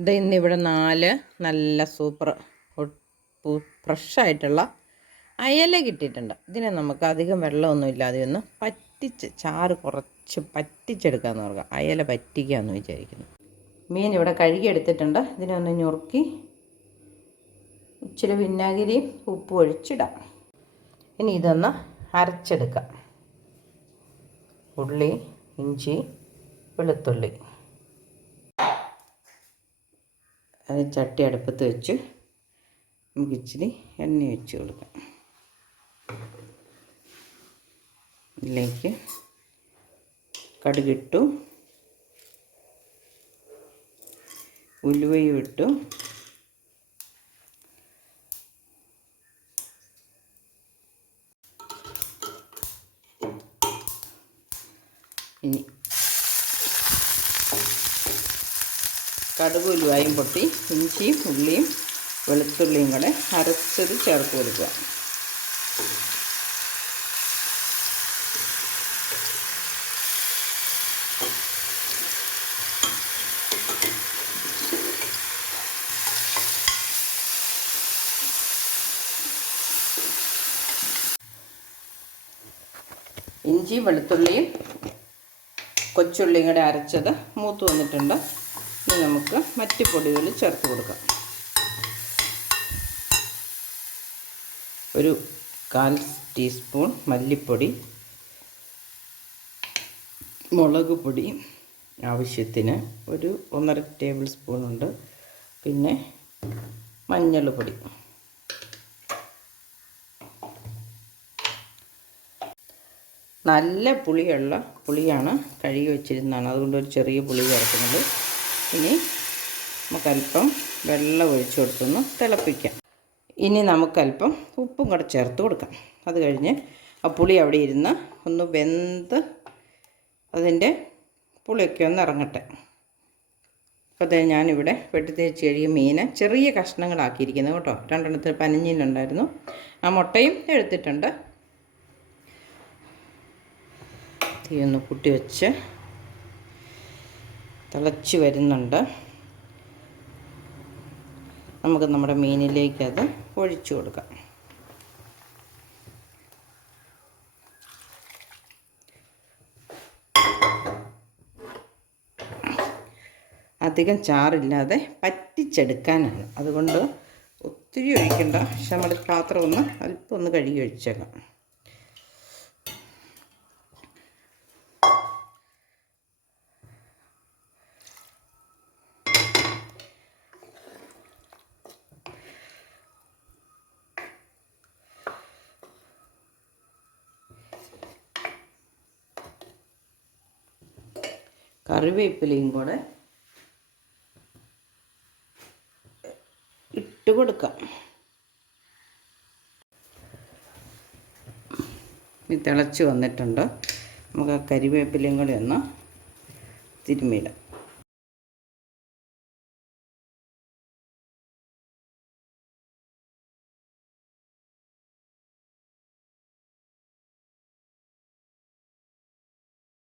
ഇത് ഇന്നിവിടെ 4 നല്ല സൂപ്പർ ഫ്രഷായിട്ടുള്ള അയല കിട്ടിയിട്ടുണ്ട്. ഇതിനെ നമുക്ക് അധികം വെള്ളമൊന്നും ഇല്ലാതെ ഒന്ന് ചാറ് കുറച്ച് പറ്റിച്ചെടുക്കാമെന്ന് പറയുക. അയല പറ്റിക്കാമെന്ന് വിചാരിക്കുന്നു. മീൻ ഇവിടെ കഴുകിയെടുത്തിട്ടുണ്ട്. ഇതിനെ ഒന്ന് ഞുറുക്കി ഇച്ചിരി വിനാഗിരിയും ഉപ്പും ഒഴിച്ചിടാം. ഇനി ഇതൊന്ന് അരച്ചെടുക്കാം. ഉള്ളി, ഇഞ്ചി, വെളുത്തുള്ളി. അത് ചട്ടി അടുപ്പത്ത് വെച്ച് നമുക്ക് ഇച്ചിരി എണ്ണ ഒഴിച്ച് കൊടുക്കാം. ഇതിലേക്ക് കടുകിട്ടു, ഉലുവയും ഇട്ടു, ഇനി കടുക് ഉലുവായും പൊട്ടി ഇഞ്ചിയും ഉള്ളിയും വെളുത്തുള്ളിയും കൂടെ അരച്ചത് ചേർത്ത് കൊടുക്കുക. ഇഞ്ചി വെളുത്തുള്ളിയും കൊച്ചുള്ളിയും കൂടെ അരച്ചത് മൂത്ത് വന്നിട്ടുണ്ട്. ഇനി നമുക്ക് മറ്റ് പൊടികൾ ചേർത്ത് കൊടുക്കാം. ഒരു 1/4 ടീസ്പൂൺ മല്ലിപ്പൊടി, മുളക് പൊടി ആവശ്യത്തിന് ഒരു 1.5 ടേബിൾ സ്പൂൺ ഉണ്ട്. പിന്നെ മഞ്ഞൾപ്പൊടി. നല്ല പുളിയാണ്, കഴുകി വെച്ചിരുന്നതാണ്, അതുകൊണ്ട് ഒരു ചെറിയ പുളി ചേർക്കുന്നത്. ഇനി നമുക്കല്പം വെള്ളം ഒഴിച്ചു കൊടുത്തൊന്ന് തിളപ്പിക്കാം. ഇനി നമുക്കല്പം ഉപ്പും കൂടെ ചേർത്ത് കൊടുക്കാം. അത് കഴിഞ്ഞ് ആ പുളി അവിടെ ഇരുന്ന് ഒന്ന് വെന്ത് അതിൻ്റെ പുളിയൊക്കെ ഒന്ന് ഇറങ്ങട്ടെ. അപ്പോൾ ഞാനിവിടെ വെട്ടി തേച്ച് കഴിയും മീൻ ചെറിയ കഷ്ണങ്ങളാക്കിയിരിക്കുന്നത് കേട്ടോ. 2 എണ്ണത്തിൽ പനഞ്ഞിലുണ്ടായിരുന്നു. ആ മുട്ടയും എടുത്തിട്ടുണ്ട്. തീയൊന്ന് കൂട്ടി വെച്ച് തിളച്ച് വരുന്നുണ്ട്. നമുക്ക് നമ്മുടെ മീനിലേക്ക് അത് ഒഴിച്ചു കൊടുക്കാം. അധികം ചാറില്ലാതെ പറ്റിച്ചെടുക്കാനാണ്, അതുകൊണ്ട് ഒത്തിരി ഒഴിക്കണ്ട. പക്ഷെ നമ്മുടെ പാത്രം അല്പം ഒന്ന് കഴുകി ഒഴിച്ചേക്കാം. കറിവേപ്പിലയും കൂടെ ഇട്ട് കൊടുക്കാം. ഇത് തിളച്ച് വന്നിട്ടുണ്ട്. നമുക്ക് ആ കരിവേപ്പിലയും കൂടെ ഒന്ന് തിരുമ്മിയിടാം.